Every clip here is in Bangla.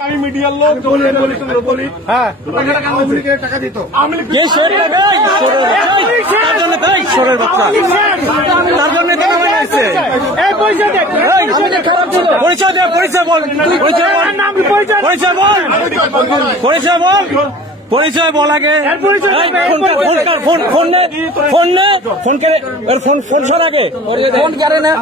আমি মিডিয়ার লোক বলি হ্যাঁ টাকা দিত ঈশ্বরের বাচ্চা তার জন্য কেন হয়েছে পরিচয় দে পরিচয় বল পরিচয় বল আগে ফোন সর আগে ফোন করে না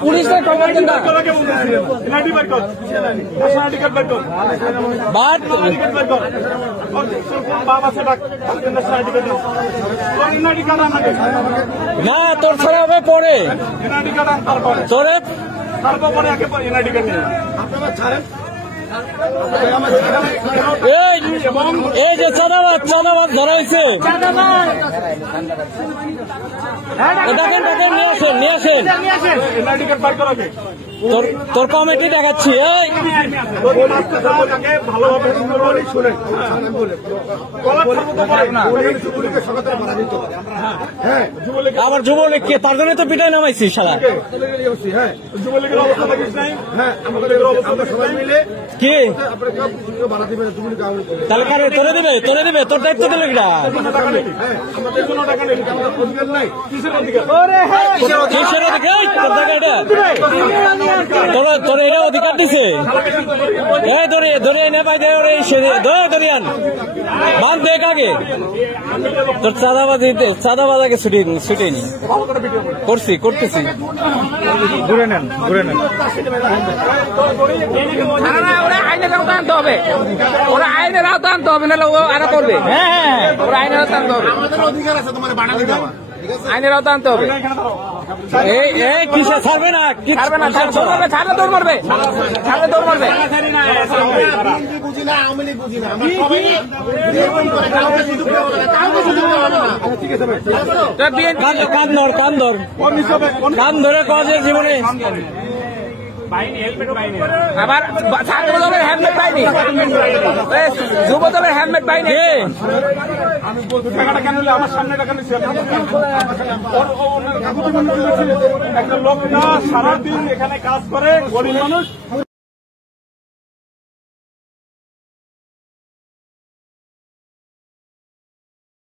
পুলিশের না তোর ছাড়া হবে পরে তোরে এই যে চাঁদাবাদ ধরাইছে নিয়ে আসেন তোর কমিটি দেখাচ্ছি আবার যুবলীগ কে তার জন্য তো পিটাই নামাইছি সারা কি তাহলে কারে তোরে দিবে তোর দায়িত্ব দিলে কিসের অধিকার তোর এটা অধিকার দিছে ধরে এনে পাই দরিয়ান বাদ দেখ আগে তোর চাঁদাবাজ আগে ছুটেনি করতেছি ঘুরে নেন আইনের আওতা আনতে হবে ওরা আইনের আওতা আনতে হবে না আরো করবে হ্যাঁ ওরা আইনের আওতা আনতে হবে অধিকার আছে তোমার বাড়া দিতে হবে আইনের আওতা আনতে হবে এই কিসে ছাড়বে না ছাড়বে দৌড় মারবে বুঝি না আওয়ামী লীগ বুঝি না কান ধরে কজের জীবনে আবার ছাত্র দলের হেলমেট পাইনি যুব দলের হেলমেট পাইনি আমি বলতে টাকাটা কেন আমার সামনে টাকা নিচ্ছে একটা লোক না সারাদিন এখানে কাজ করে গরিব মানুষ